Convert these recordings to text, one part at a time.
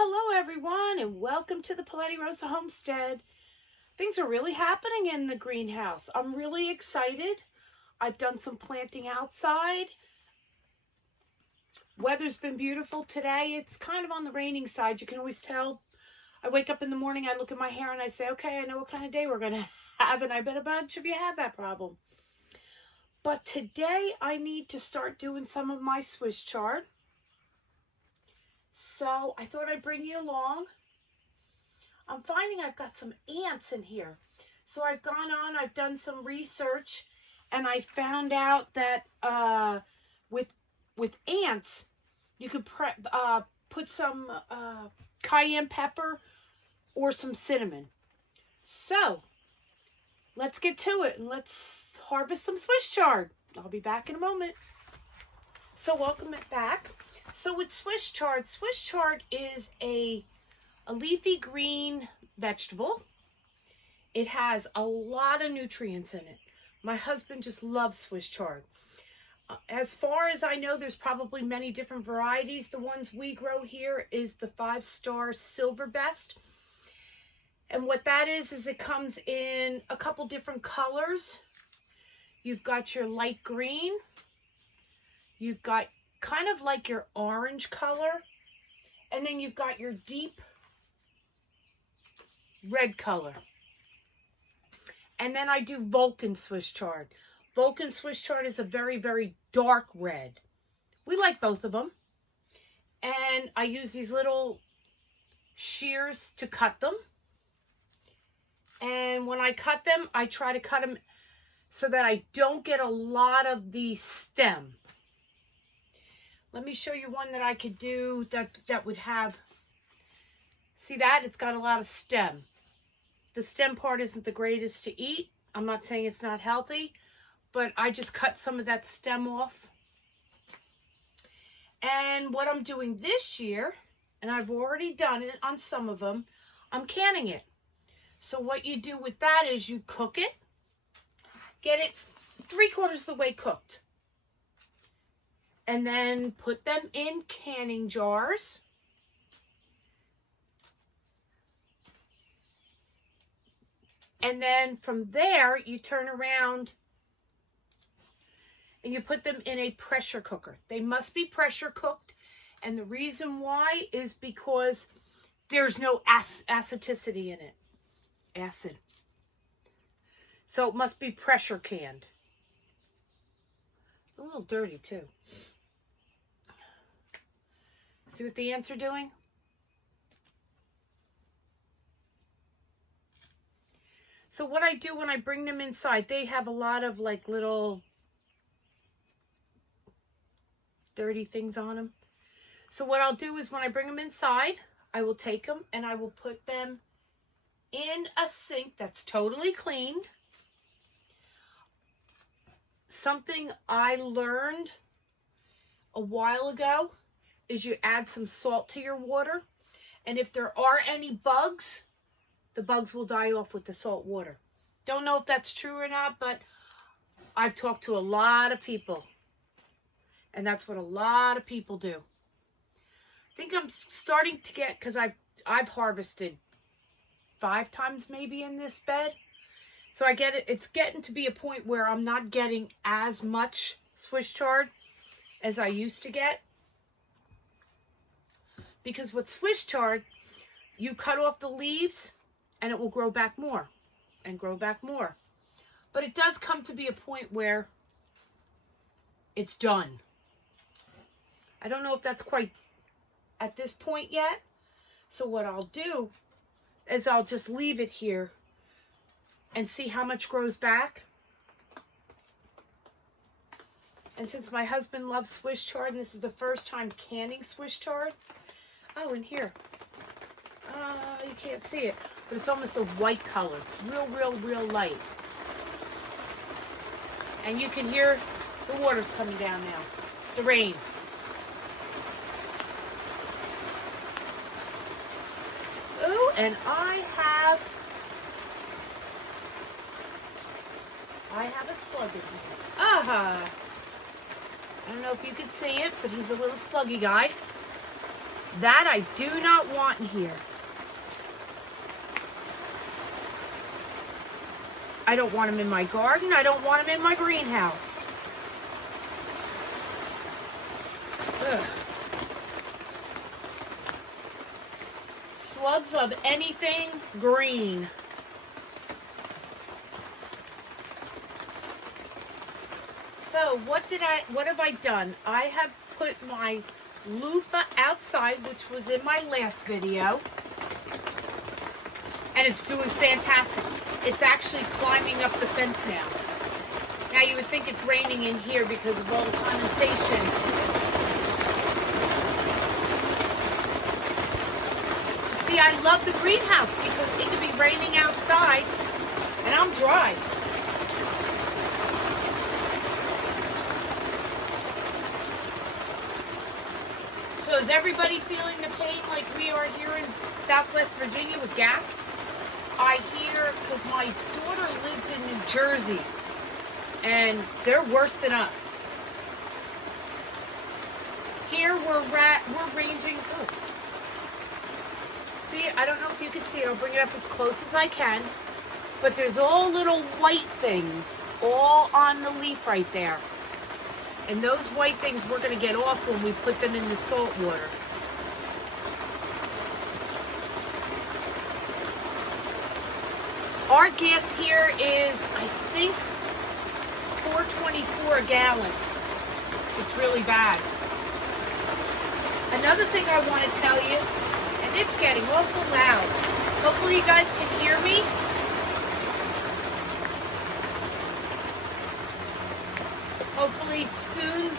Hello everyone, and welcome to the Polettirosa Homestead. Things are really happening in the greenhouse. I'm really excited. I've done some planting outside. Weather's been beautiful today. It's kind of on the raining side. You can always tell. I wake up in the morning, I look at my hair and I say, okay, I know what kind of day we're going to have, and I bet a bunch of you have that problem. But today I need to start doing some of my Swiss chard. So I thought I'd bring you along. I'm finding I've got some ants in here. So I've done some research, and I found out that with ants, you could put some cayenne pepper or some cinnamon. So let's get to it and let's harvest some Swiss chard. I'll be back in a moment. So welcome back. So with Swiss chard is a leafy green vegetable. It has a lot of nutrients in it. My husband just loves Swiss chard. As far as I know, there's probably many different varieties. The ones we grow here is the 5-star silver best. And what that is it comes in a couple different colors. You've got your light green. You've got kind of like your orange color, and then you've got your deep red color. And then I do Vulcan Swiss chard. Vulcan Swiss chard is a very, very dark red. We like both of them. And I use these little shears to cut them. And when I cut them, I try to cut them so that I don't get a lot of the stem. Let me show you one that I could do that would have, see that? It's got a lot of stem. The stem part isn't the greatest to eat. I'm not saying it's not healthy, but I just cut some of that stem off. And what I'm doing this year, and I've already done it on some of them, I'm canning it. So what you do with that is you cook it, get it 3/4 of the way cooked. And then put them in canning jars. And then from there, you turn around and you put them in a pressure cooker. They must be pressure cooked. And the reason why is because there's no acidity in it. Acid. So it must be pressure canned. A little dirty too. See what the ants are doing? So what I do when I bring them inside, they have a lot of like little dirty things on them. So what I'll do is when I bring them inside, I will take them and I will put them in a sink that's totally cleaned. Something I learned a while ago is you add some salt to your water, and if there are any bugs, the bugs will die off with the salt water. Don't know if that's true or not, but I've talked to a lot of people, and that's what a lot of people do. I think I'm starting to get, because I've harvested 5 times maybe in this bed, so I get it. It's getting to be a point where I'm not getting as much Swiss chard as I used to get. Because with Swiss chard, you cut off the leaves and it will grow back more and grow back more. But it does come to be a point where it's done. I don't know if that's quite at this point yet. So what I'll do is I'll just leave it here and see how much grows back. And since my husband loves Swiss chard, and this is the first time canning Swiss chard. Oh, in here. You can't see it, but it's almost a white color. It's real, real, real light. And you can hear the water's coming down now. The rain. Ooh, and I have a slug in here. Aha! I don't know if you can see it, but he's a little sluggy guy. That I do not want in here. I don't want them in my garden. I don't want them in my greenhouse. Ugh. Slugs of anything green. So what have I done? I have put my loofah outside, which was in my last video, and it's doing fantastic. It's actually climbing up the fence now. Now you would think it's raining in here because of all the condensation. See, I love the greenhouse because it could be raining outside and I'm dry. So is everybody feeling the pain like we are here in Southwest Virginia with gas? I hear, because my daughter lives in New Jersey, and they're worse than us. Here we're ranging. Oh. See, I don't know if you can see it. I'll bring it up as close as I can. But there's all little white things all on the leaf right there. And those white things we're going to get off when we put them in the salt water. Our gas here is, I think, $4.24 a gallon. It's really bad. Another thing I want to tell you, and it's getting awful loud. Hopefully you guys can hear me. Hopefully soon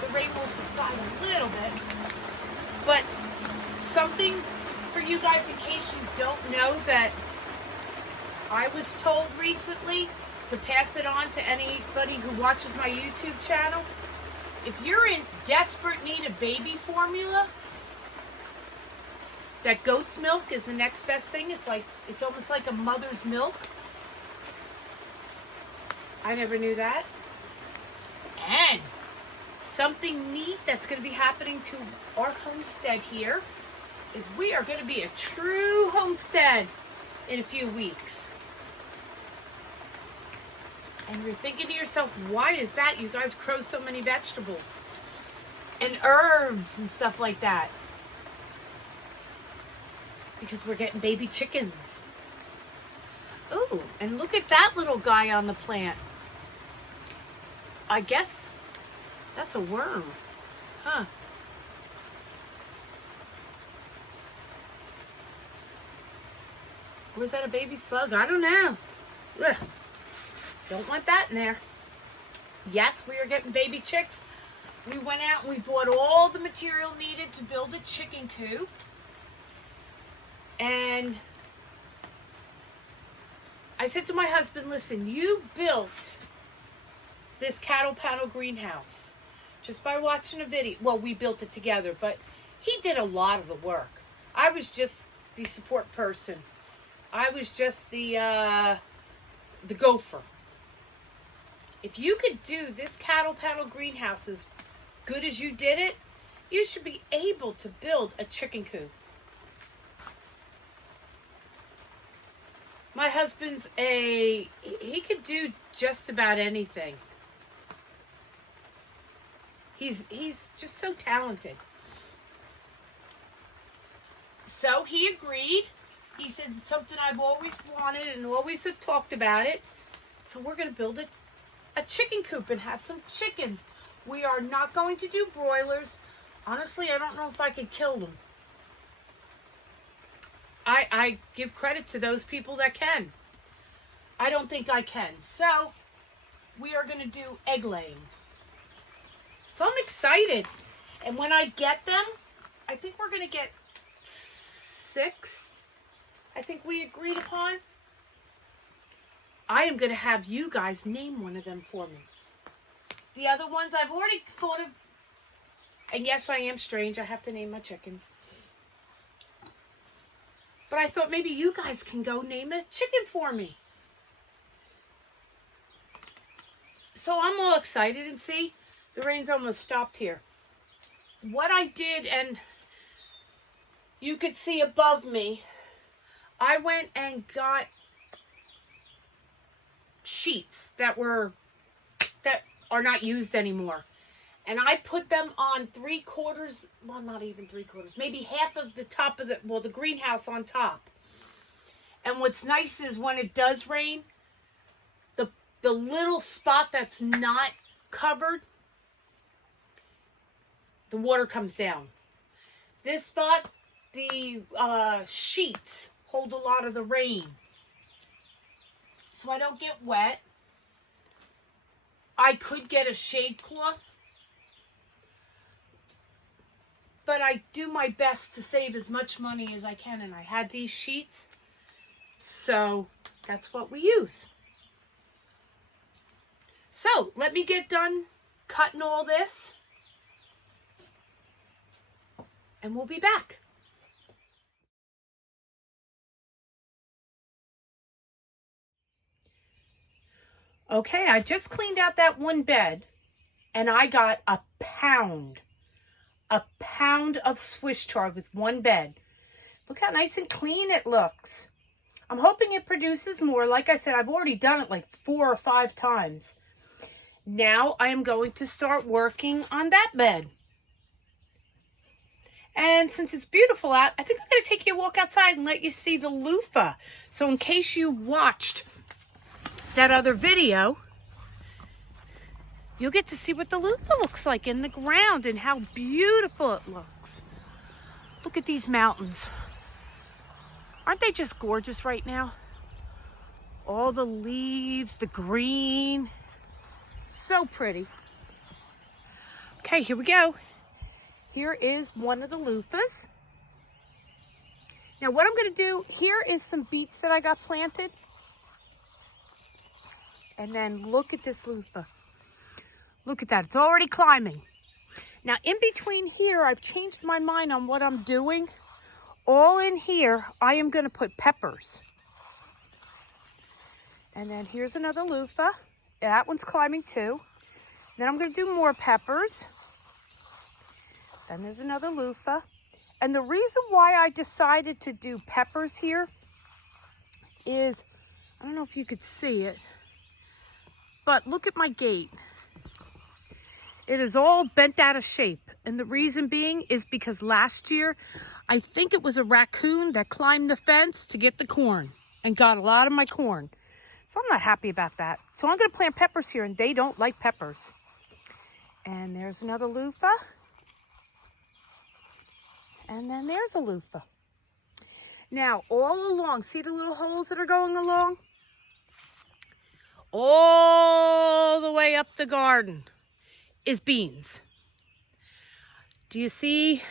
the rain will subside a little bit. But something for you guys in case you don't know that I was told recently to pass it on to anybody who watches my YouTube channel. If you're in desperate need of baby formula, that goat's milk is the next best thing. It's almost like a mother's milk. I never knew that. And something neat that's going to be happening to our homestead here is we are going to be a true homestead in a few weeks. And you're thinking to yourself, why is that? You guys grow so many vegetables and herbs and stuff like that. Because we're getting baby chickens. Oh, and look at that little guy on the plant. I guess that's a worm. Huh. Or is that a baby slug? I don't know. Ugh. Don't want that in there. Yes, we are getting baby chicks. We went out and we bought all the material needed to build a chicken coop. And I said to my husband, listen, you built this cattle panel greenhouse just by watching a video. Well, we built it together, but he did a lot of the work. I was just the support person. I was just the gopher. If you could do this cattle panel greenhouse as good as you did it, you should be able to build a chicken coop. My husband's he could do just about anything. He's just so talented. So he agreed. He said it's something I've always wanted and always have talked about it. So we're going to build a chicken coop and have some chickens. We are not going to do broilers. Honestly, I don't know if I could kill them. I give credit to those people that can. I don't think I can. So we are going to do egg laying. So I'm excited. And when I get them, I think we're going to get 6. I think we agreed upon. I am going to have you guys name one of them for me. The other ones I've already thought of. And yes, I am strange. I have to name my chickens. But I thought maybe you guys can go name a chicken for me. So I'm all excited, and see, the rain's almost stopped here. What I did, and you could see above me, I went and got sheets that are not used anymore. And I put them on 3/4, well, not even 3/4, maybe half of the top of the greenhouse on top. And what's nice is when it does rain, the little spot that's not covered, the water comes down. This spot, the sheets hold a lot of the rain, so I don't get wet. I could get a shade cloth, but I do my best to save as much money as I can, and I had these sheets, so that's what we use. So let me get done cutting all this, and we'll be back. Okay, I just cleaned out that one bed, and I got a pound of Swiss chard with one bed. Look how nice and clean it looks. I'm hoping it produces more. Like I said, I've already done it like 4 or 5 times. Now I am going to start working on that bed. And since it's beautiful out, I think I'm going to take you a walk outside and let you see the loofah. So in case you watched that other video, you'll get to see what the loofah looks like in the ground and how beautiful it looks. Look at these mountains. Aren't they just gorgeous right now? All the leaves, the green. So pretty. Okay, here we go. Here is one of the loofahs. Now what I'm going to do, here is some beets that I got planted. And then look at this loofah. Look at that, it's already climbing. Now in between here, I've changed my mind on what I'm doing. All in here, I am going to put peppers. And then here's another loofah. That one's climbing too. Then I'm going to do more peppers. Then there's another loofah. And the reason why I decided to do peppers here is, I don't know if you could see it, but look at my gate. It is all bent out of shape. And the reason being is because last year, I think it was a raccoon that climbed the fence to get the corn and got a lot of my corn. So I'm not happy about that. So I'm going to plant peppers here, and they don't like peppers. And there's another loofah. And then there's a loofah. Now, all along, see the little holes that are going along? All the way up the garden is beans. Do you see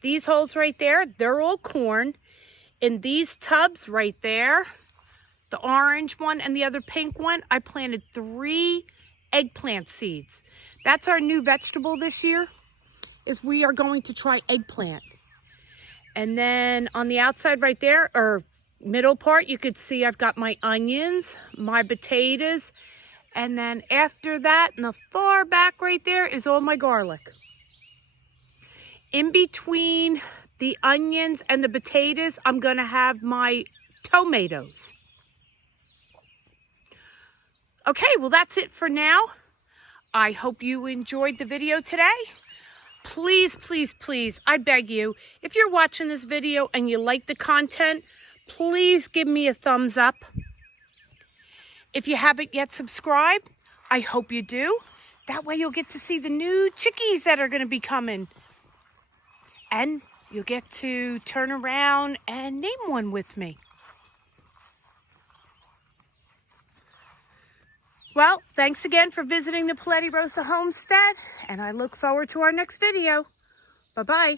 these holes right there? They're all corn. In these tubs right there, the orange one and the other pink one, I planted 3 eggplant seeds. That's our new vegetable this year, is we are going to try eggplant. And then on the outside right there, or middle part, you could see I've got my onions, my potatoes, and then after that, in the far back right there, is all my garlic. In between the onions and the potatoes, I'm going to have my tomatoes. Okay, well, that's it for now. I hope you enjoyed the video today. Please, please, please, I beg you, if you're watching this video and you like the content, please give me a thumbs up. If you haven't yet subscribed, I hope you do. That way you'll get to see the new chickies that are going to be coming. And you'll get to turn around and name one with me. Well, thanks again for visiting the Polettirosa Homestead, and I look forward to our next video. Bye-bye.